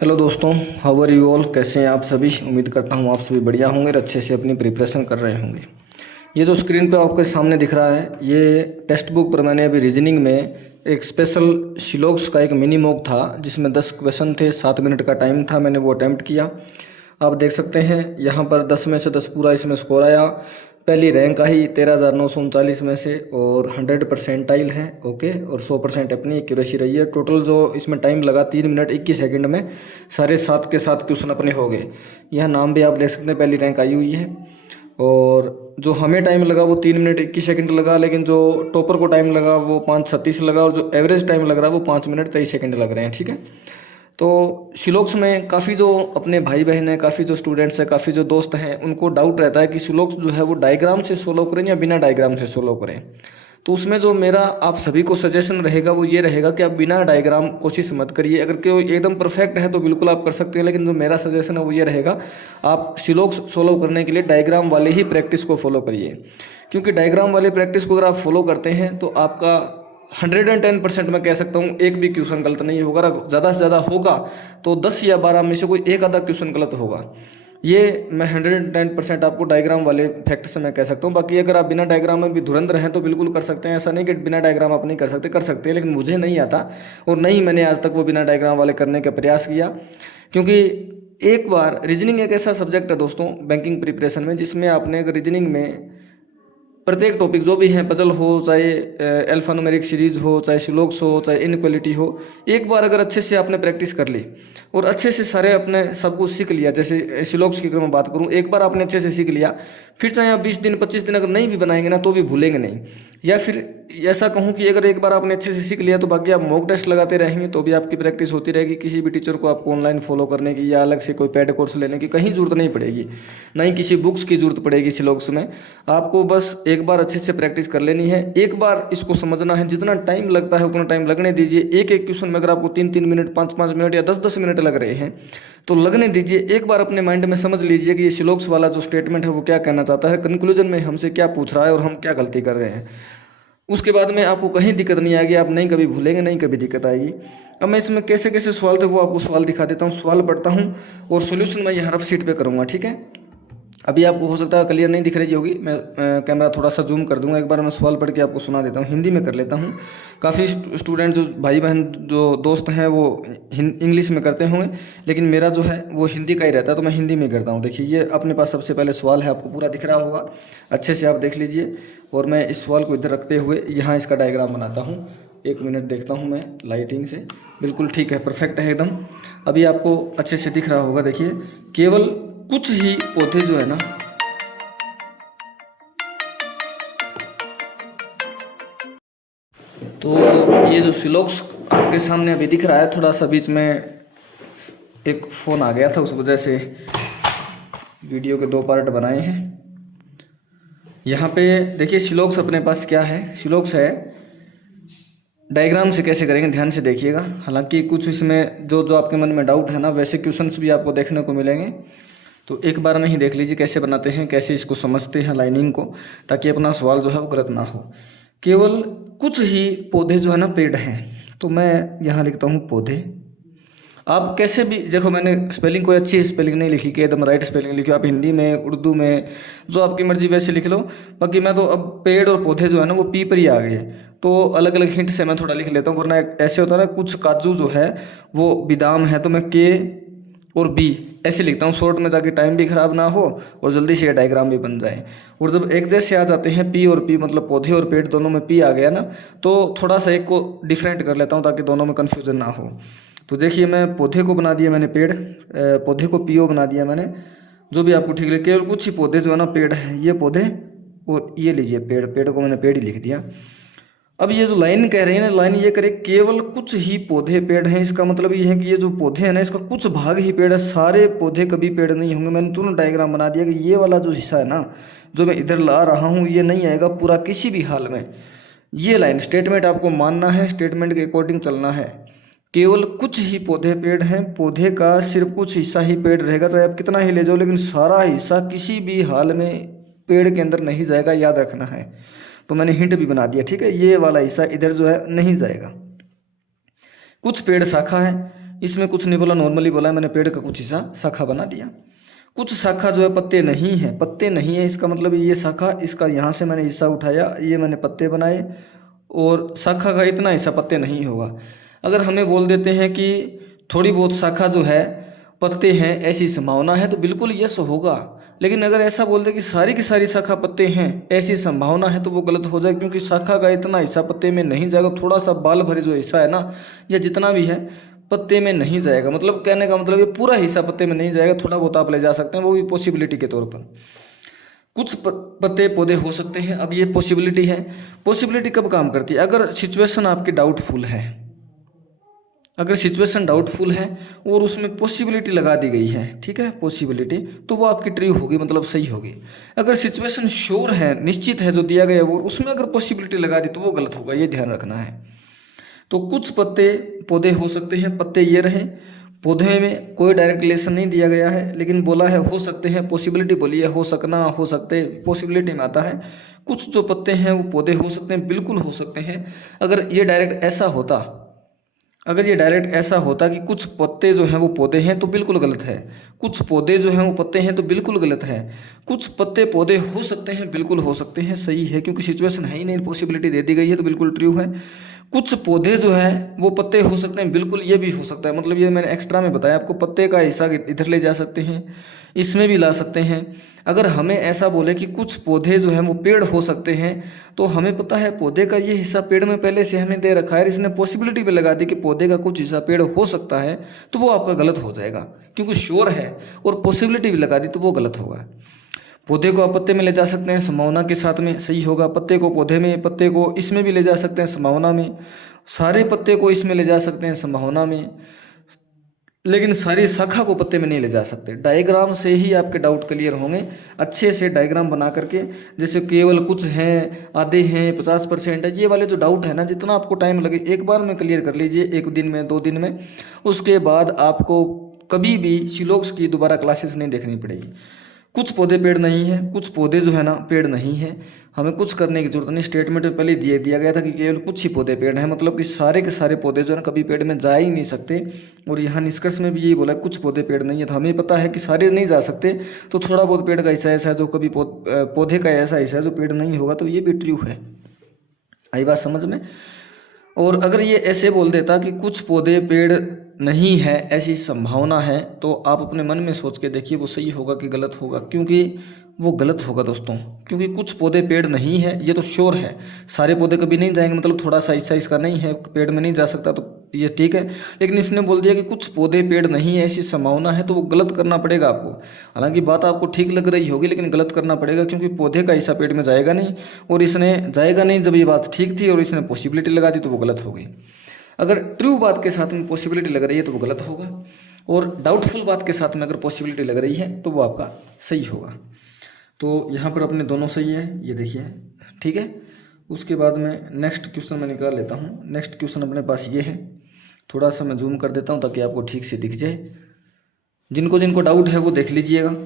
Hello दोस्तों, how are you all. कैसे हैं आप सभी। उम्मीद करता हूँ आप सभी बढ़िया होंगे और अच्छे से अपनी प्रिपरेशन कर रहे होंगे। ये जो स्क्रीन पे आपके सामने दिख रहा है, ये टेक्स्ट बुक पर मैंने अभी रीजनिंग में एक स्पेशल शिलोक्स का एक मिनी मॉक था जिसमें 10 क्वेश्चन थे, 7 मिनट का टाइम था। मैंने वो अटैम्प्ट किया। आप देख सकते हैं यहाँ पर 10 में से 10 पूरा इसमें स्कोर आया। पहली रैंक आई 13,939 में से और 100% है। ओके, और 100% अपनी एक्यूरेसी रही है। टोटल जो इसमें टाइम लगा 3 मिनट 21 सेकंड में सारे 7 के 7 क्वेश्चन अपने हो गए। यह नाम भी आप देख सकते हैं, पहली रैंक आई हुई है। और जो हमें टाइम लगा वो 3 मिनट 21 सेकंड लगा, लेकिन जो टॉपर को टाइम लगा वो 5:36 लगा और जो एवरेज टाइम लग रहा है वो 5 मिनट 23 सेकंड लग रहे हैं। ठीक है, तो शिलोक्स में काफ़ी जो अपने भाई बहन हैं, काफ़ी जो स्टूडेंट्स हैं, काफ़ी जो दोस्त हैं, उनको डाउट रहता है कि शिलोक्स जो है वो डायग्राम से सोलो करें या बिना डायग्राम से सोलो करें। तो उसमें जो मेरा आप सभी को सजेशन रहेगा वो ये रहेगा कि आप बिना डायग्राम कोशिश मत करिए। अगर कोई एकदम परफेक्ट है तो बिल्कुल आप कर सकते हैं, लेकिन जो मेरा सजेशन है वो ये रहेगा, आप शिलोक्स सोलो करने के लिए डायग्राम वाले ही प्रैक्टिस को फॉलो करिए। क्योंकि डायग्राम वाले प्रैक्टिस को अगर आप फॉलो करते हैं तो आपका 110% मैं कह सकता हूँ एक भी क्वेश्चन गलत नहीं होगा। ज़्यादा से ज़्यादा होगा तो 10 या 12 में से कोई एक आधा क्वेश्चन गलत होगा। ये मैं 110% आपको डायग्राम वाले फैक्ट से मैं कह सकता हूँ। बाकी अगर आप बिना डायग्राम में भी धुरंधर हैं तो बिल्कुल कर सकते हैं। ऐसा नहीं कि बिना डायग्राम आप नहीं कर सकते हैं, लेकिन मुझे नहीं आता और नहीं मैंने आज तक वो बिना डायग्राम वाले करने का प्रयास किया। क्योंकि एक बार रीजनिंग एक ऐसा सब्जेक्ट है दोस्तों बैंकिंग प्रिपरेशन में, जिसमें आपने अगर रीजनिंग में प्रत्येक टॉपिक जो भी है, पजल हो चाहे अल्फान्यूमेरिक सीरीज हो, चाहे शिलोक्स हो, चाहे इनक्वालिटी हो, एक बार अगर अच्छे से आपने प्रैक्टिस कर ली और अच्छे से सारे अपने सब कुछ सीख लिया, जैसे शिलोक्स की अगर मैं बात करूं, एक बार आपने अच्छे से सीख लिया, फिर चाहे आप 20 दिन 25 दिन अगर नहीं भी बनाएंगे ना तो भी भूलेंगे नहीं। या फिर ऐसा कहूँ कि अगर एक बार आपने अच्छे से सीख लिया तो बाकी आप मॉक टेस्ट लगाते रहेंगे तो भी आपकी प्रैक्टिस होती रहेगी। किसी भी टीचर को आपको ऑनलाइन फॉलो करने की या अलग से कोई पेड कोर्स लेने की कहीं जरूरत नहीं पड़ेगी, ना ही किसी बुक्स की जरूरत पड़ेगी शिलोक्स में। आपको बस एक बार अच्छे से प्रैक्टिस कर लेनी है, एक बार इसको समझना है। जितना टाइम लगता है उतना टाइम लगने दीजिए। एक एक क्वेश्चन में अगर आपको 3-3 मिनट 5-5 मिनट या 10-10 मिनट लग रहे हैं तो लगने दीजिए। एक बार अपने माइंड में समझ लीजिए कि ये शिलोक्स वाला जो स्टेटमेंट है वो क्या कहना चाहता है, कंक्लूजन में हमसे क्या पूछ रहा है और हम क्या गलती कर रहे हैं। उसके बाद में आपको कहीं दिक्कत नहीं आएगी, आप नहीं कभी भूलेंगे, नहीं कभी दिक्कत आएगी। अब मैं इसमें कैसे कैसे सवाल थे वो आपको सवाल दिखा देता हूँ। सवाल पढ़ता हूँ और सोल्यूशन मैं यहाँ रफ शीट पे करूँगा। ठीक है, अभी आपको हो सकता है क्लियर नहीं दिख रही होगी, मैं कैमरा थोड़ा सा जूम कर दूंगा। एक बार मैं सवाल पढ़ के आपको सुना देता हूँ, हिंदी में कर लेता हूँ। काफ़ी स्टूडेंट जो भाई बहन जो दोस्त हैं वो इंग्लिश में करते होंगे, लेकिन मेरा जो है वो हिंदी का ही रहता है तो मैं हिंदी में करता हूँ। देखिए, ये अपने पास सबसे पहले सवाल है, आपको पूरा दिख रहा होगा, अच्छे से आप देख लीजिए। और मैं इस सवाल को इधर रखते हुए यहाँ इसका डायग्राम बनाता हूँ। 1 मिनट देखता हूँ मैं लाइटिंग से। बिल्कुल ठीक है, परफेक्ट है एकदम। अभी आपको अच्छे से दिख रहा होगा। देखिए, केवल कुछ ही पौधे जो है ना, तो ये जो शिलोक्स आपके सामने अभी दिख रहा है, थोड़ा सा बीच में एक फ़ोन आ गया था, उस वजह से वीडियो के 2 पार्ट बनाए हैं। यहाँ पे देखिए शिलोक्स अपने पास क्या है, शिलोक्स है। डायग्राम से कैसे करेंगे ध्यान से देखिएगा। हालांकि कुछ इसमें जो जो आपके मन में डाउट है ना, वैसे क्वेश्चंस भी आपको देखने को मिलेंगे, तो एक बार में ही देख लीजिए कैसे बनाते हैं, कैसे इसको समझते हैं लाइनिंग को, ताकि अपना सवाल जो है वो गलत ना हो। केवल कुछ ही पौधे जो है ना पेड़ हैं, तो मैं यहाँ लिखता हूँ पौधे। आप कैसे भी देखो, मैंने स्पेलिंग कोई अच्छी स्पेलिंग नहीं लिखी कि एकदम राइट स्पेलिंग लिखी। आप हिंदी में, उर्दू में, जो आपकी मर्जी वैसे लिख लो। बाकी मैं तो अब पेड़ और पौधे जो है ना वो पी पर ही आ गए, तो अलग अलग हिंट से मैं थोड़ा लिख लेता हूँ। वरना ऐसे होता है ना, कुछ काजू जो है वो बादाम है, तो मैं के और बी ऐसे लिखता हूँ शॉर्ट में, ताकि टाइम भी खराब ना हो और जल्दी से डायग्राम भी बन जाए। और जब एक जैसे आ जाते हैं पी और पी, मतलब पौधे और पेड़ दोनों में पी आ गया ना, तो थोड़ा सा एक को डिफरेंट कर लेता हूँ ताकि दोनों में कन्फ्यूजन ना हो। तो देखिए, मैं पौधे को बना दिया मैंने पेड़, पौधे को पीओ बना दिया मैंने, जो भी आपको ठीक लगे। केवल कुछ ही पौधे जो है ना पेड़ है, ये पौधे, और ये लीजिए पेड़, पेड़ को मैंने पेड़ ही लिख दिया। अब ये जो लाइन कह रही है ना, लाइन ये करे केवल कुछ ही पौधे पेड़ हैं, इसका मतलब ये है कि ये जो पौधे हैं ना इसका कुछ भाग ही पेड़ है, सारे पौधे कभी पेड़ नहीं होंगे। मैंने तुरंत डायग्राम बना दिया कि ये वाला जो हिस्सा है ना जो मैं इधर ला रहा हूँ, ये नहीं आएगा पूरा किसी भी हाल में। ये लाइन स्टेटमेंट आपको मानना है, स्टेटमेंट के अकॉर्डिंग चलना है। केवल कुछ ही पौधे पेड़ हैं, पौधे का सिर्फ कुछ हिस्सा ही पेड़ रहेगा, चाहे आप कितना ही ले जाओ, लेकिन सारा हिस्सा किसी भी हाल में पेड़ के अंदर नहीं जाएगा, याद रखना है। तो मैंने हिंट भी बना दिया, ठीक है। ये वाला हिस्सा इधर जो है नहीं जाएगा। कुछ पेड़ शाखा है, इसमें कुछ नहीं बोला, नॉर्मली बोला है मैंने पेड़ का कुछ हिस्सा शाखा बना दिया। कुछ शाखा जो है पत्ते नहीं है, पत्ते नहीं है इसका मतलब ये शाखा, इसका यहाँ से मैंने हिस्सा उठाया, ये मैंने पत्ते बनाए, और शाखा का इतना हिस्सा पत्ते नहीं होगा। अगर हमें बोल देते हैं कि थोड़ी बहुत शाखा जो है पत्ते हैं, ऐसी संभावना है, तो बिल्कुल यस होगा। लेकिन अगर ऐसा बोल दे कि सारी की सारी शाखा पत्ते हैं, ऐसी संभावना है, तो वो गलत हो जाए, क्योंकि शाखा का इतना हिस्सा पत्ते में नहीं जाएगा। थोड़ा सा बाल भरे जो हिस्सा है ना, या जितना भी है पत्ते में नहीं जाएगा। मतलब कहने का मतलब ये पूरा हिस्सा पत्ते में नहीं जाएगा, थोड़ा बहुत आप ले जा सकते हैं, वो भी पॉसिबिलिटी के तौर पर। कुछ पत्ते पौधे हो सकते हैं, अब ये पॉसिबिलिटी है। पॉसिबिलिटी कब काम करती है? अगर सिचुएशन आपकी डाउटफुल है, अगर सिचुएशन डाउटफुल है और उसमें पॉसिबिलिटी लगा दी गई है, ठीक है, पॉसिबिलिटी, तो वो आपकी ट्रू होगी, मतलब सही होगी। अगर सिचुएशन श्योर है, निश्चित है जो दिया गया वो, उसमें अगर पॉसिबिलिटी लगा दी तो वो गलत होगा, ये ध्यान रखना है। तो कुछ पत्ते पौधे हो सकते हैं, पत्ते ये रहे। पौधे में कोई डायरेक्ट रिलेशन नहीं दिया गया है, लेकिन बोला है हो सकते हैं, पॉसिबिलिटी बोली है, हो सकना, हो सकते, पॉसिबिलिटी में आता है। कुछ जो पत्ते हैं वो पौधे हो सकते हैं, बिल्कुल हो सकते हैं। अगर ये डायरेक्ट ऐसा होता, अगर ये डायरेक्ट ऐसा होता कि कुछ पत्ते जो हैं वो पौधे हैं, तो बिल्कुल गलत है। कुछ पौधे जो हैं वो पत्ते हैं, तो बिल्कुल गलत है। कुछ पत्ते पौधे हो सकते हैं, बिल्कुल हो सकते हैं, सही है, क्योंकि सिचुएशन है ही नहीं, पॉसिबिलिटी दे दी गई है, तो बिल्कुल ट्रू है। कुछ पौधे जो हैं वो पत्ते हो सकते हैं, बिल्कुल ये भी हो सकता है। मतलब ये मैंने एक्स्ट्रा में बताया आपको, पत्ते का हिस्सा इधर ले जा सकते हैं, इसमें भी ला सकते हैं। अगर हमें ऐसा बोले कि कुछ पौधे जो हैं वो पेड़ हो सकते हैं, तो हमें पता है पौधे का ये हिस्सा पेड़ में पहले से हमें दे रखा है, इसने पॉसिबिलिटी भी लगा दी कि पौधे का कुछ हिस्सा पेड़ हो सकता है, तो वो आपका गलत हो जाएगा, क्योंकि श्योर है और पॉसिबिलिटी भी लगा दी, तो वो गलत होगा। पौधे को आप पत्ते में ले जा सकते हैं, संभावना के साथ में, सही होगा। पत्ते को पौधे में, पत्ते को इसमें भी ले जा सकते हैं, संभावना में। सारे पत्ते को इसमें ले जा सकते हैं, संभावना में, लेकिन सारी शाखा को पत्ते में नहीं ले जा सकते। डायग्राम से ही आपके डाउट क्लियर होंगे, अच्छे से डायग्राम बना करके। जैसे केवल कुछ हैं, आधे हैं, 50% है, ये वाले जो डाउट है ना, जितना आपको टाइम लगे एक बार में क्लियर कर लीजिए, 1 दिन में, 2 दिन में। उसके बाद आपको कभी भी शिलोक्स की दोबारा क्लासेस नहीं देखनी पड़ेगी। कुछ पौधे पेड़ नहीं है, कुछ पौधे जो है ना पेड़ नहीं है, हमें कुछ करने की जरूरत नहीं। स्टेटमेंट में पहले दिया गया था कि केवल कुछ ही पौधे पेड़ हैं, मतलब कि सारे के सारे पौधे जो है ना कभी पेड़ में जा ही नहीं सकते। और यहाँ निष्कर्ष में भी यही बोला कुछ पौधे पेड़ नहीं है, तो हमें पता है कि सारे नहीं जा सकते, तो थोड़ा बहुत पेड़ का हिस्सा ऐसा है जो कभी पौधे का ऐसा हिस्सा है जो पेड़ नहीं होगा, तो ये भी ट्रू है। आई बात समझ में? और अगर ये ऐसे बोल देता कि कुछ पौधे पेड़ नहीं है, ऐसी संभावना है, तो आप अपने मन में सोच के देखिए वो सही होगा कि गलत होगा, क्योंकि वो गलत होगा दोस्तों। क्योंकि कुछ पौधे पेड़ नहीं है, ये तो श्योर है। सारे पौधे कभी नहीं जाएंगे, मतलब थोड़ा सा हिस्सा इसका नहीं है, पेड़ में नहीं जा सकता, तो ये ठीक है। लेकिन इसने बोल दिया कि कुछ पौधे पेड़ नहीं है, ऐसी संभावना है, तो वो गलत करना पड़ेगा आपको। हालांकि बात आपको ठीक लग रही होगी, लेकिन गलत करना पड़ेगा, क्योंकि पौधे का हिस्सा पेड़ में जाएगा नहीं, और इसने जाएगा नहीं। जब ये बात ठीक थी और इसने पॉसिबिलिटी लगा दी, तो वो गलत हो गई। अगर ट्रू बात के साथ में पॉसिबिलिटी लग रही है तो वो गलत होगा, और डाउटफुल बात के साथ में अगर पॉसिबिलिटी लग रही है तो वो आपका सही होगा। तो यहाँ पर अपने दोनों सही है, ये देखिए, ठीक है। उसके बाद में नेक्स्ट क्वेश्चन मैं निकाल लेता हूँ। नेक्स्ट क्वेश्चन अपने पास ये है, थोड़ा सा मैं जूम कर देता हूँ ताकि आपको ठीक से दिख जाए। जिनको जिनको डाउट है वो देख लीजिएगा,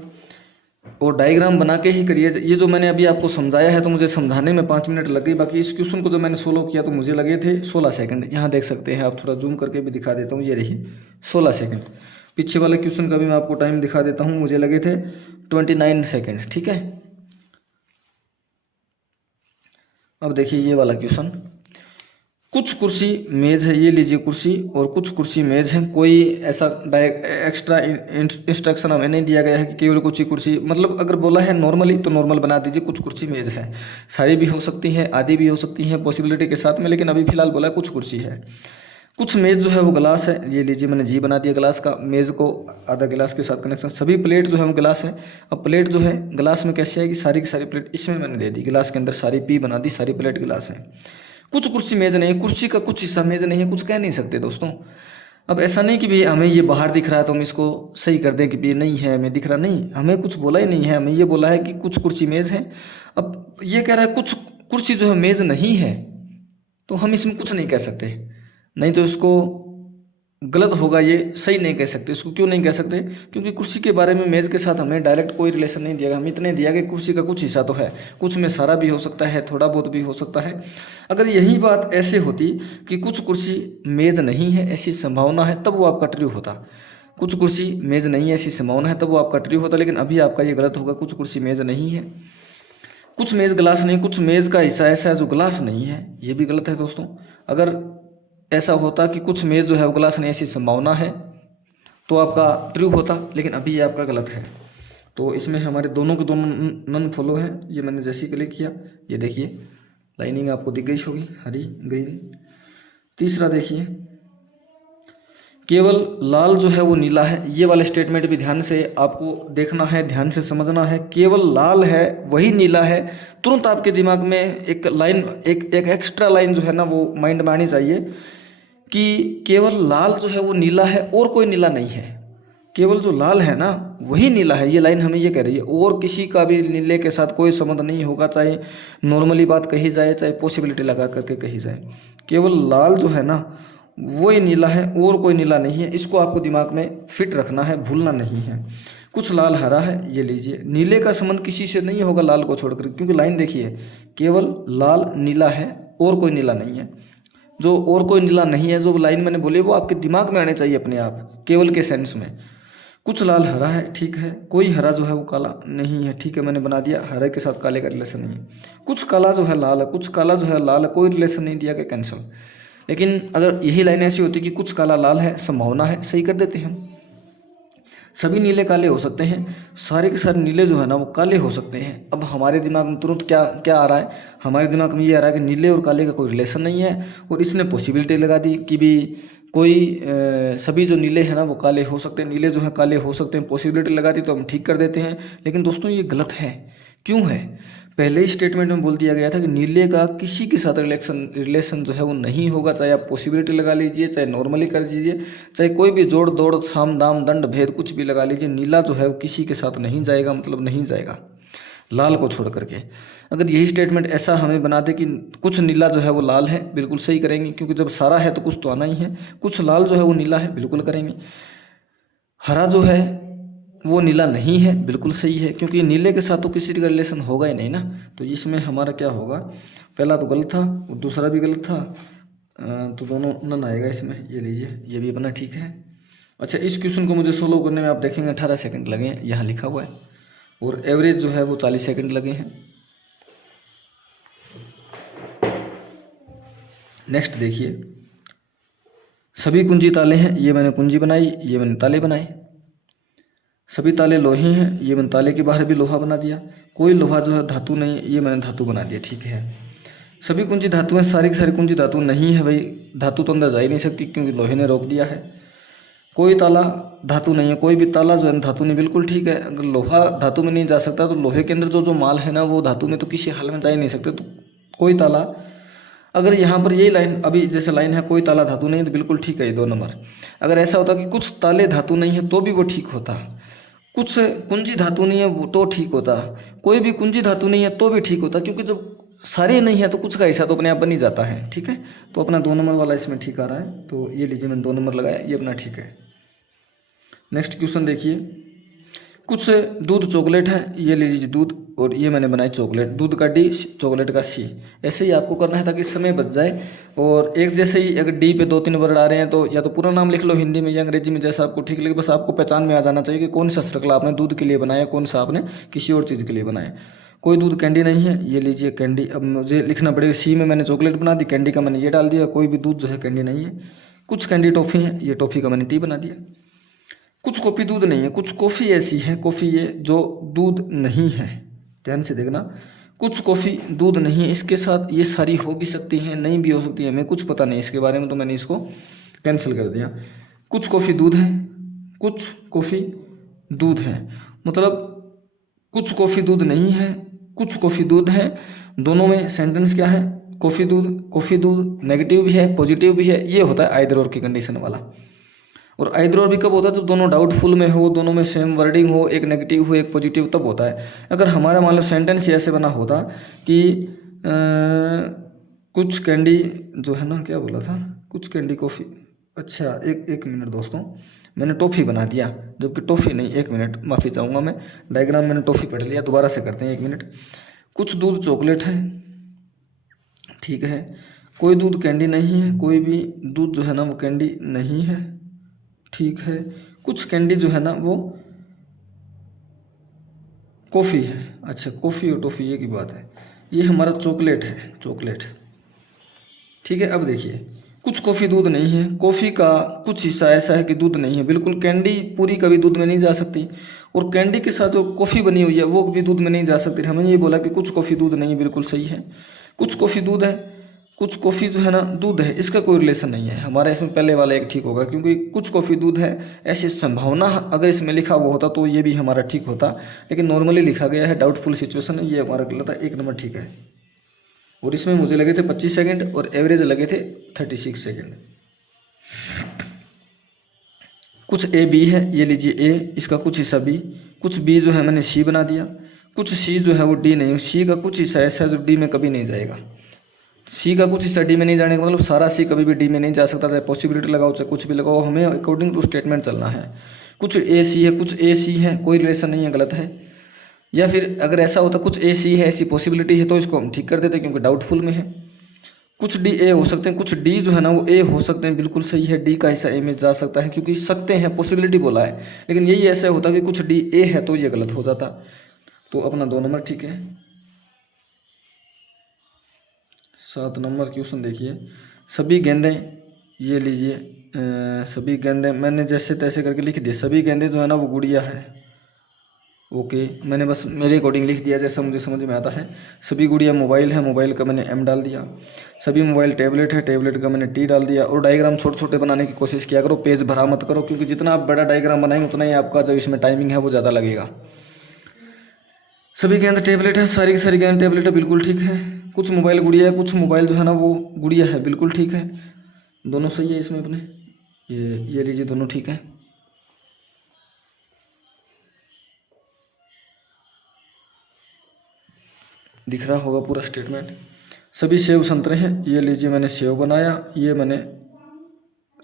और डायग्राम बना के ही करिए। ये जो मैंने अभी आपको समझाया है, तो मुझे समझाने में 5 मिनट लग गई। बाकी इस क्वेश्चन को जो मैंने सोल्व किया तो मुझे लगे थे 16 सेकंड। यहाँ देख सकते हैं आप, थोड़ा जूम करके भी दिखा देता हूँ, ये रही 16 सेकंड। पीछे वाले क्वेश्चन का भी मैं आपको टाइम दिखा देता हूँ, मुझे लगे थे 29 सेकंड, ठीक है। अब देखिए ये वाला क्वेश्चन, कुछ कुर्सी मेज है, ये लीजिए कुर्सी, और कुछ कुर्सी मेज है। कोई ऐसा एक्स्ट्रा इंस्ट्रक्शन हमें नहीं दिया गया है कि केवल कुछ ही कुर्सी, मतलब अगर बोला है नॉर्मली तो नॉर्मल बना दीजिए, कुछ कुर्सी मेज है। सारी भी हो सकती हैं, आधी भी हो सकती हैं पॉसिबिलिटी के साथ में, लेकिन अभी फिलहाल बोला है कुछ कुर्सी है। कुछ मेज जो है वो गिलास है, ये लीजिए मैंने जी बना दिया गिलास का। मेज को आधा गिलास के साथ कनेक्शन। सभी प्लेट जो है वो गिलास है। अब प्लेट जो है गिलास में कैसे आएगी, सारी की सारी प्लेट इसमें मैंने दे दी, गिलास के अंदर सारी पी बना दी, सारी प्लेट गिलास है। कुछ कुर्सी मेज नहीं है, कुर्सी का कुछ हिस्सा मेज नहीं है, कुछ कह नहीं सकते दोस्तों। अब ऐसा नहीं कि भाई हमें ये बाहर दिख रहा है तो हम इसको सही कर दें कि भाई नहीं है, हमें दिख रहा नहीं, हमें कुछ बोला ही नहीं है, हमें ये बोला है कि कुछ कुर्सी मेज है। अब ये कह रहा है कुछ कुर्सी जो है मेज नहीं है, तो हम इसमें कुछ नहीं कह सकते, नहीं तो इसको गलत होगा, ये सही नहीं कह सकते। इसको क्यों नहीं कह सकते? क्योंकि कुर्सी के बारे में मेज़ के साथ हमें डायरेक्ट कोई रिलेशन नहीं दिया गया। हम इतने दिया कि कुर्सी का कुछ हिस्सा तो है, कुछ में सारा भी हो सकता है, थोड़ा बहुत भी हो सकता है। अगर यही बात ऐसे होती कि कुछ कुर्सी मेज़ नहीं है ऐसी संभावना है, तब वो आपका ट्रू होता। कुछ कुर्सी मेज़ नहीं है ऐसी संभावना है, तब वो आपका ट्रू होता। लेकिन अभी आपका ये गलत होगा, कुछ कुर्सी मेज़ नहीं है, कुछ मेज़ ग्लास नहीं, कुछ मेज़ का हिस्सा ऐसा है जो ग्लास नहीं है, ये भी गलत है दोस्तों। अगर ऐसा होता कि कुछ मेज़ जो है वो ग्लास नहीं ऐसी संभावना है, तो आपका ट्रू होता। लेकिन अभी ये आपका गलत है। तो इसमें हमारे दोनों के दोनों नन फॉलो हैं। ये मैंने जैसे क्लिक किया, ये देखिए लाइनिंग आपको दिख गई होगी, हरी ग्रीन। तीसरा देखिए, केवल लाल जो है वो नीला है। ये वाले स्टेटमेंट भी ध्यान से आपको देखना है, ध्यान से समझना है। केवल लाल है वही नीला है, तुरंत आपके दिमाग में एक लाइन, एक एक्स्ट्रा लाइन जो है ना वो माइंड में आनी चाहिए कि केवल लाल जो है वो नीला है और कोई नीला नहीं है। केवल जो लाल है ना वही नीला है, ये लाइन हमें ये कह रही है। और किसी का भी नीले के साथ कोई संबंध नहीं होगा, चाहे नॉर्मली बात कही जाए, चाहे पॉसिबिलिटी लगा करके कही जाए। केवल लाल जो है ना वही नीला है और कोई नीला नहीं है। इसको आपको दिमाग में फिट रखना है, भूलना नहीं है। कुछ लाल हरा है, ये लीजिए। नीले का संबंध किसी से नहीं होगा लाल को छोड़कर, क्योंकि लाइन देखिए, केवल लाल नीला है और कोई नीला नहीं है। जो और कोई नीला नहीं है, जो लाइन मैंने बोली, वो आपके दिमाग में आने चाहिए अपने आप, केवल के सेंस में। कुछ लाल हरा है, ठीक है। कोई हरा जो है वो काला नहीं है, ठीक है, मैंने बना दिया। हरे के साथ काले का रिलेशन नहीं है। कुछ काला जो है लाल है, कुछ काला जो है लाल है, कोई रिलेशन नहीं दिया गया, कैंसिल। लेकिन अगर यही लाइन ऐसी होती कि कुछ काला लाल है, संभावना है, सही कर देते हैं हम। सभी नीले काले हो सकते हैं, सारे के सारे नीले जो है ना वो काले हो सकते हैं। अब हमारे दिमाग में तुरंत क्या क्या आ रहा है? हमारे दिमाग में ये आ रहा है कि नीले और काले का कोई रिलेशन नहीं है, और इसने पॉसिबिलिटी लगा दी कि भी कोई सभी जो नीले हैं ना वो काले हो सकते हैं, नीले जो हैं काले हो सकते हैं, पॉसिबिलिटी लगा दी तो हम ठीक कर देते हैं। लेकिन दोस्तों ये गलत है। क्यों है? पहले ही स्टेटमेंट में बोल दिया गया था कि नीले का किसी के साथ रिलेशन जो है वो नहीं होगा, चाहे आप पॉसिबिलिटी लगा लीजिए, चाहे नॉर्मली कर लीजिए, चाहे कोई भी जोड़ दौड़ साम दाम दंड भेद कुछ भी लगा लीजिए, नीला जो है वो किसी के साथ नहीं जाएगा, मतलब नहीं जाएगा, लाल को छोड़ करके। अगर यही स्टेटमेंट ऐसा हमें बना दे कि कुछ नीला जो है वो लाल है, बिल्कुल सही करेंगे, क्योंकि जब सारा है तो कुछ तो आना ही है। कुछ लाल जो है वो नीला है, बिल्कुल करेंगे। हरा जो है वो नीला नहीं है, बिल्कुल सही है, क्योंकि नीले के साथ तो किसी का रिलेशन होगा ही नहीं ना। तो इसमें हमारा क्या होगा? पहला तो गलत था और दूसरा भी गलत था, तो दोनों नन आएगा इसमें। ये लीजिए, ये भी अपना ठीक है। अच्छा, इस क्वेश्चन को मुझे सोल्व करने में आप देखेंगे 18 सेकंड लगे हैं, यहाँ लिखा हुआ है, और एवरेज जो है वो 40 सेकंड लगे हैं। नेक्स्ट देखिए, सभी कुंजी ताले हैं, ये मैंने कुंजी बनाई, ये मैंने ताले बनाए। सभी ताले लोहे हैं, ये मैंने ताले के बाहर भी लोहा बना दिया। कोई लोहा जो है धातु नहीं है, ये मैंने धातु बना दिया, ठीक है। सभी कुंजी धातु हैं, सारी की सारी कुंजी धातु नहीं है भाई, धातु तो अंदर जा ही नहीं सकती क्योंकि लोहे ने रोक दिया है। कोई ताला धातु नहीं है, कोई भी ताला जो है धातु नहीं, बिल्कुल ठीक है। अगर लोहा धातु में नहीं जा सकता तो लोहे के अंदर जो जो माल है ना वो धातु में तो किसी हाल में जा ही नहीं सकते, तो कोई ताला। अगर यहाँ पर यही लाइन, अभी जैसे लाइन है कोई ताला धातु नहीं है, तो बिल्कुल ठीक है ये 2 नंबर। अगर ऐसा होता कि कुछ ताले धातु नहीं है तो भी वो ठीक होता, कुछ कुंजी धातु नहीं है वो तो ठीक होता, कोई भी कुंजी धातु नहीं है तो भी ठीक होता, क्योंकि जब सारे नहीं है तो कुछ का हिस्सा तो अपने आप बन ही जाता है, ठीक है। तो अपना 2 नंबर वाला इसमें ठीक आ रहा है, तो ये लीजिए मैंने 2 नंबर लगाया, ये अपना ठीक है। नेक्स्ट क्वेश्चन देखिए, कुछ दूध चॉकलेट है, ये ले लीजिए दूध, और ये मैंने बनाई चॉकलेट, दूध का डी, चॉकलेट का सी। ऐसे ही आपको करना है ताकि समय बच जाए। और एक जैसे ही अगर डी पे 2-3 वर्ड आ रहे हैं तो या तो पूरा नाम लिख लो हिंदी में या अंग्रेजी में, जैसा आपको ठीक लगे। बस आपको पहचान में आ जाना चाहिए कि कौन सा सर्कल आपने दूध के लिए बनाया, कौन सा आपने किसी और चीज़ के लिए बनाया। कोई दूध कैंडी नहीं है, ये लीजिए कैंडी। अब मुझे लिखना पड़ेगा, सी में मैंने चॉकलेट बना दी, कैंडी का मैंने ये डाल दिया। कोई भी दूध जो है कैंडी नहीं है। कुछ कैंडी टॉफ़ी है, ये टॉफ़ी का मैंने टी बना दिया। कुछ कॉफ़ी दूध नहीं है, कुछ कॉफ़ी ऐसी है, कॉफ़ी ये जो दूध नहीं है, ध्यान से देखना। कुछ कॉफ़ी दूध नहीं है, इसके साथ ये सारी हो भी सकती हैं, नहीं भी हो सकती है, हमें कुछ पता नहीं इसके बारे में, तो मैंने इसको कैंसिल कर दिया। कुछ कॉफ़ी दूध है, कुछ कॉफ़ी दूध है, मतलब कुछ कॉफ़ी दूध नहीं है, कुछ कॉफ़ी दूध है। दोनों में सेंटेंस क्या है? कॉफ़ी दूध नेगेटिव भी है पॉजिटिव भी है, ये होता है आइदर और की कंडीशन वाला। और आइदर और भी कब होता है? जब दोनों डाउटफुल में हो, दोनों में सेम वर्डिंग हो, एक नेगेटिव हो एक पॉजिटिव, तब होता है। अगर हमारा मान लो सेंटेंस ऐसे बना होता कि कुछ कैंडी जो है ना, क्या बोला था, कुछ कैंडी कॉफ़ी, अच्छा, एक मिनट दोस्तों, मैंने टॉफ़ी बना दिया, जबकि टॉफ़ी नहीं। एक मिनट, माफ़ी चाहूँगा मैं, डायग्राम मैंने टॉफ़ी पढ़ लिया, दोबारा से करते हैं, एक मिनट। कुछ दूध चॉकलेट है, ठीक है। कोई दूध कैंडी नहीं है, कोई भी दूध जो है ना वो कैंडी नहीं है, ठीक है। कुछ कैंडी जो है ना वो कॉफ़ी है। अच्छा, कॉफ़ी और टॉफ़ी एक ही बात है। ये हमारा चॉकलेट है, चॉकलेट, ठीक है। अब देखिए, कुछ कॉफ़ी दूध नहीं है, कॉफ़ी का कुछ हिस्सा ऐसा है कि दूध नहीं है, बिल्कुल कैंडी पूरी कभी दूध में नहीं जा सकती, और कैंडी के साथ जो कॉफ़ी बनी हुई है वो भी दूध में नहीं जा सकती। हमें ये बोला कि कुछ कॉफ़ी दूध नहीं है, बिल्कुल सही है। कुछ कॉफ़ी दूध है, कुछ कॉफ़ी जो है ना दूध है, इसका कोई रिलेशन नहीं है हमारा। इसमें पहले वाला एक ठीक होगा, क्योंकि कुछ कॉफ़ी दूध है ऐसी संभावना अगर इसमें लिखा हुआ होता तो ये भी हमारा ठीक होता, लेकिन नॉर्मली लिखा गया है, डाउटफुल सिचुएशन है, ये हमारा गलत है। 1 नंबर ठीक है। और इसमें मुझे लगे थे 25 सेकंड और एवरेज लगे थे 36 सेकंड। कुछ ए बी है, ये लीजिए ए, इसका कुछ हिस्सा बी, कुछ बी जो है मैंने सी बना दिया, कुछ सी जो है वो डी नहीं, सी का कुछ हिस्सा ऐसा है जो डी में कभी नहीं जाएगा। सी का कुछ हिस्सा डी में नहीं जाने का मतलब सारा सी कभी भी डी में नहीं जा सकता, चाहे पॉसिबिलिटी लगाओ चाहे कुछ भी लगाओ, हमें अकॉर्डिंग टू स्टेटमेंट चलना है। कुछ ए सी है, कुछ ए सी है, कोई रिलेशन नहीं है, गलत है। या फिर अगर ऐसा होता कुछ ए सी है, ऐसी पॉसिबिलिटी है, तो इसको हम ठीक कर देते क्योंकि डाउटफुल में है। कुछ डी ए हो सकते हैं, कुछ डी जो है ना वो ए हो सकते हैं, बिल्कुल सही है। डी का हिस्सा ए में जा सकता है क्योंकि सकते हैं, पॉसिबिलिटी बोला है, लेकिन यही ऐसा होता कि कुछ डी ए है तो ये गलत हो जाता। तो अपना 2 नंबर ठीक है। 7 नंबर क्वेश्चन देखिए, सभी गेंदें, ये लीजिए सभी गेंदें मैंने जैसे तैसे करके लिख दिए, सभी गेंदें जो है ना वो गुड़िया है। ओके, मैंने बस मेरे अकॉर्डिंग लिख दिया जैसा मुझे समझ में आता है। सभी गुड़िया मोबाइल है, मोबाइल का मैंने एम डाल दिया। सभी मोबाइल टैबलेट है, टैबलेट का मैंने टी डाल दिया। और डायग्राम छोटे छोटे बनाने की कोशिश किया करो, पेज भरा मत करो, क्योंकि जितना आप बड़ा डायग्राम बनाएंगे उतना ही आपका जो इसमें टाइमिंग है वो ज़्यादा लगेगा। सभी गेंद टैबलेट है, सारी की सारी गेंद टैबलेट है, बिल्कुल ठीक है। कुछ मोबाइल गुड़िया है, कुछ मोबाइल जो है ना वो गुड़िया है, बिल्कुल ठीक है। दोनों सही है इसमें अपने, ये लीजिए दोनों ठीक है। दिख रहा होगा पूरा स्टेटमेंट। सभी सेब संतरे हैं, ये लीजिए मैंने सेब बनाया, ये मैंने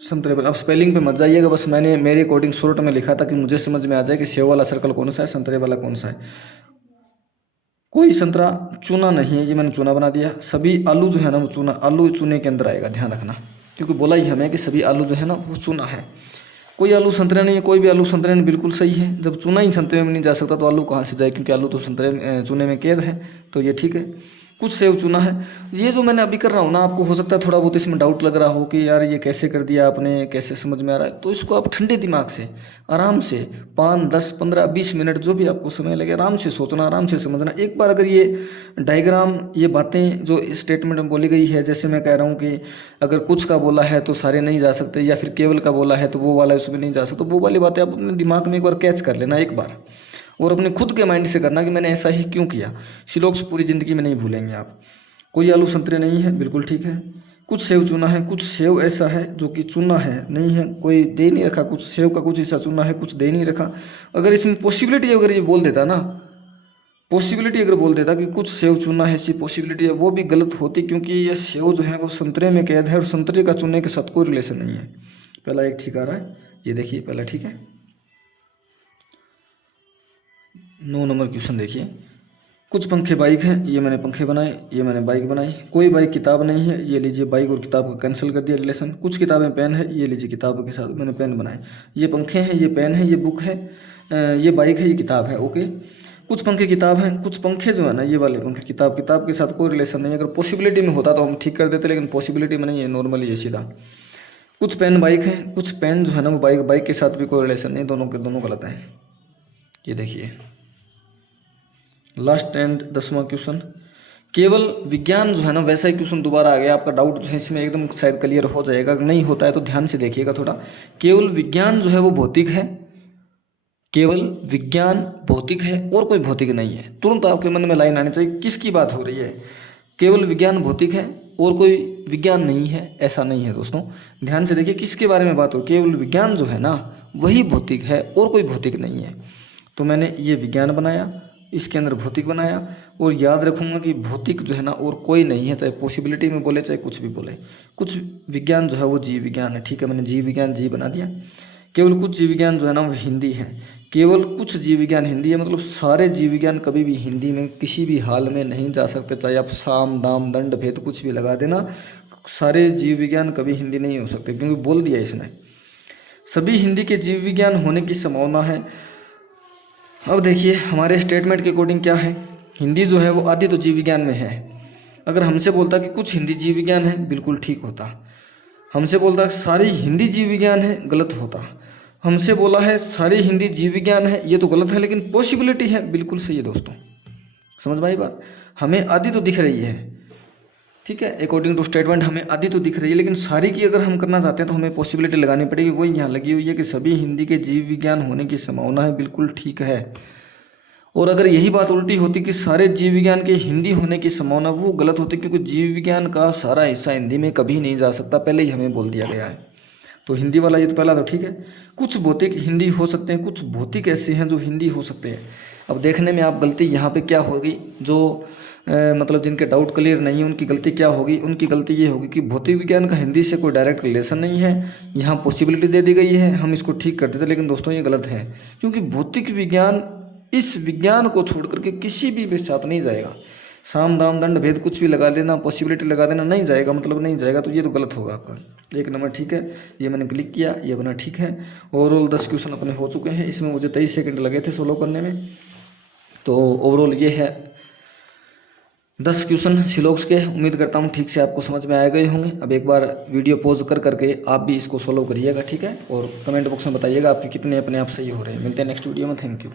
संतरे पर। अब स्पेलिंग पे मत जाइएगा, बस मैंने मेरे अकॉर्डिंग शॉर्ट में लिखा था कि मुझे समझ में आ जाए कि सेब वाला सर्कल कौन सा है, संतरे वाला कौन सा है। कोई संतरा चूना नहीं है, ये मैंने चूना बना दिया। सभी आलू जो है ना वो चूना, आलू चूने के अंदर आएगा, ध्यान रखना, क्योंकि बोला ही हमें कि सभी आलू जो है ना वो चूना है। कोई आलू संतरे नहीं है, कोई भी आलू संतरे नहीं, बिल्कुल सही है। जब चूना ही संतरे में नहीं जा सकता तो आलू कहाँ से जाए, क्योंकि आलू तो संतरे चूने में कैद है, तो ये ठीक है। कुछ सेब चूना है। ये जो मैंने अभी कर रहा हूँ ना, आपको हो सकता है थोड़ा बहुत इसमें डाउट लग रहा हो कि यार ये कैसे कर दिया आपने, कैसे समझ में आ रहा है, तो इसको आप ठंडे दिमाग से आराम से 5, 10, 15, 20 मिनट जो भी आपको समय लगे आराम से सोचना, आराम से समझना। एक बार अगर ये डायग्राम, ये बातें जो स्टेटमेंट में बोली गई है, जैसे मैं कह रहा हूँ कि अगर कुछ का बोला है तो सारे नहीं जा सकते, या फिर केवल का बोला है तो वो वाला उसमें नहीं जा सकता, तो वो वाली बातें आप अपने दिमाग में एक बार कैच कर लेना एक बार, और अपने खुद के माइंड से करना कि मैंने ऐसा ही क्यों किया। श्लोक्स पूरी ज़िंदगी में नहीं भूलेंगे आप। कोई आलू संतरे नहीं है, बिल्कुल ठीक है। कुछ सेव चूना है, कुछ सेव ऐसा है जो कि चूना है नहीं है, कोई दे नहीं रखा, कुछ सेव का कुछ हिस्सा चूना है, कुछ दे नहीं रखा। अगर इसमें पॉसिबिलिटी अगर ये बोल देता ना, पॉसिबिलिटी अगर बोल देता कि कुछ सेव चूना है, ऐसी पॉसिबिलिटी है, वो भी गलत होती, क्योंकि ये सेव जो है वो संतरे में कैद है और संतरे का चूने के साथ कोई रिलेशन नहीं है। पहला एक ठीक आ रहा है, ये देखिए पहला ठीक है। 9 नंबर क्वेश्चन देखिए, कुछ पंखे बाइक हैं, ये मैंने पंखे बनाए, ये मैंने बाइक बनाई। कोई बाइक किताब नहीं है, ये लीजिए बाइक और किताब को कैंसिल कर दिया रिलेशन। कुछ किताबें पेन है, ये लीजिए किताब के साथ मैंने पेन बनाए। ये पंखे हैं, ये पेन है, ये बुक है, ये बाइक है, ये किताब है। ओके, कुछ पंखे किताब हैं, कुछ पंखे जो है ना ये वाले पंखे किताब, किताब के साथ कोई रिलेशन नहीं है। अगर पॉसिबिलिटी में होता तो हम ठीक कर देते, लेकिन पॉसिबिलिटी में नहीं है, नॉर्मली ये सीधा। कुछ पेन बाइक है, कुछ पेन जो है ना वो बाइक, बाइक के साथ भी कोई रिलेशन नहीं, दोनों के दोनों गलत हैं। ये देखिए लास्ट एंड 10वां क्वेश्चन, केवल विज्ञान जो है ना वैसा ही क्वेश्चन दोबारा आ गया। आपका डाउट जो है इसमें एकदम शायद क्लियर हो जाएगा, अगर नहीं होता है तो ध्यान से देखिएगा थोड़ा। केवल विज्ञान जो है वो भौतिक है, केवल विज्ञान भौतिक है और कोई भौतिक नहीं है। तुरंत आपके मन में लाइन आनी चाहिए, किसकी बात हो रही है। केवल विज्ञान भौतिक है और कोई विज्ञान नहीं है, ऐसा नहीं है दोस्तों। ध्यान से देखिए किसके बारे में बात हो, केवल विज्ञान जो है ना वही भौतिक है और कोई भौतिक नहीं है। तो मैंने ये विज्ञान बनाया इसके अंदर भौतिक बनाया। और याद रखूँगा कि भौतिक जो है ना और कोई नहीं है, चाहे पॉसिबिलिटी में बोले चाहे कुछ भी बोले। कुछ विज्ञान जो है वो जीव विज्ञान है, ठीक है, मैंने जीव विज्ञान जी बना दिया। केवल कुछ जीव विज्ञान जो है ना वो हिंदी है, केवल कुछ जीव विज्ञान हिंदी है, मतलब सारे जीव विज्ञान कभी भी हिंदी में किसी भी हाल में नहीं जा सकते, चाहे आप साम दाम दंड भेद कुछ भी लगा देना, सारे जीव विज्ञान कभी हिंदी नहीं हो सकते, क्योंकि बोल दिया इसने सभी हिंदी के जीव विज्ञान होने की संभावना है। अब देखिए हमारे स्टेटमेंट के अकॉर्डिंग क्या है, हिंदी जो है वो आदि तो जीव विज्ञान में है। अगर हमसे बोलता कि कुछ हिंदी जीव विज्ञान है, बिल्कुल ठीक होता। हमसे बोलता सारी हिंदी जीव विज्ञान है, गलत होता। हमसे बोला है सारी हिंदी जीव विज्ञान है, ये तो गलत है, लेकिन पॉसिबिलिटी है, बिल्कुल सही है दोस्तों। समझ में आई बात। हमें आदि तो दिख रही है, ठीक है, अकॉर्डिंग टू स्टेटमेंट हमें आदि तो दिख रही है, लेकिन सारी की अगर हम करना चाहते हैं तो हमें पॉसिबिलिटी लगानी पड़ेगी। वही यहाँ लगी हुई है कि सभी हिंदी के जीव विज्ञान होने की संभावना है, बिल्कुल ठीक है। और अगर यही बात उल्टी होती कि सारे जीव विज्ञान के हिंदी होने की संभावना, वो गलत होती, क्योंकि जीव विज्ञान का सारा हिस्सा हिंदी में कभी नहीं जा सकता, पहले ही हमें बोल दिया गया है। तो हिंदी वाला ये तो पहला तो ठीक है। कुछ भौतिक हिंदी हो सकते हैं, कुछ भौतिक ऐसे हैं जो हिंदी हो सकते हैं। अब देखने में आप गलती यहाँ पे क्या होगी, जो मतलब जिनके डाउट क्लियर नहीं है उनकी गलती क्या होगी, उनकी गलती ये होगी कि भौतिक विज्ञान का हिंदी से कोई डायरेक्ट रिलेशन नहीं है, यहाँ पॉसिबिलिटी दे दी गई है, हम इसको ठीक कर देते। लेकिन दोस्तों ये गलत है, क्योंकि भौतिक विज्ञान इस विज्ञान को छोड़ करके किसी भी साथ नहीं जाएगा। साम दाम दंड भेद कुछ भी लगा देना, पॉसिबिलिटी लगा देना, नहीं जाएगा, मतलब नहीं जाएगा, तो ये तो गलत होगा आपका। एक नंबर ठीक है, ये मैंने क्लिक किया, ये बना ठीक है। ओवरऑल 10 क्वेश्चन अपने हो चुके हैं, इसमें मुझे 23 सेकंड लगे थे सोल्व करने में। तो ओवरऑल ये है 10 क्वेश्चन सिलोक्स के। उम्मीद करता हूँ ठीक से आपको समझ में आ गए होंगे। अब एक बार वीडियो पॉज कर करके आप भी इसको सोल्व करिएगा, ठीक है, और कमेंट बॉक्स में बताइएगा आपके कितने अपने आप सही हो रहे हैं। मिलते हैं नेक्स्ट वीडियो में, थैंक यू।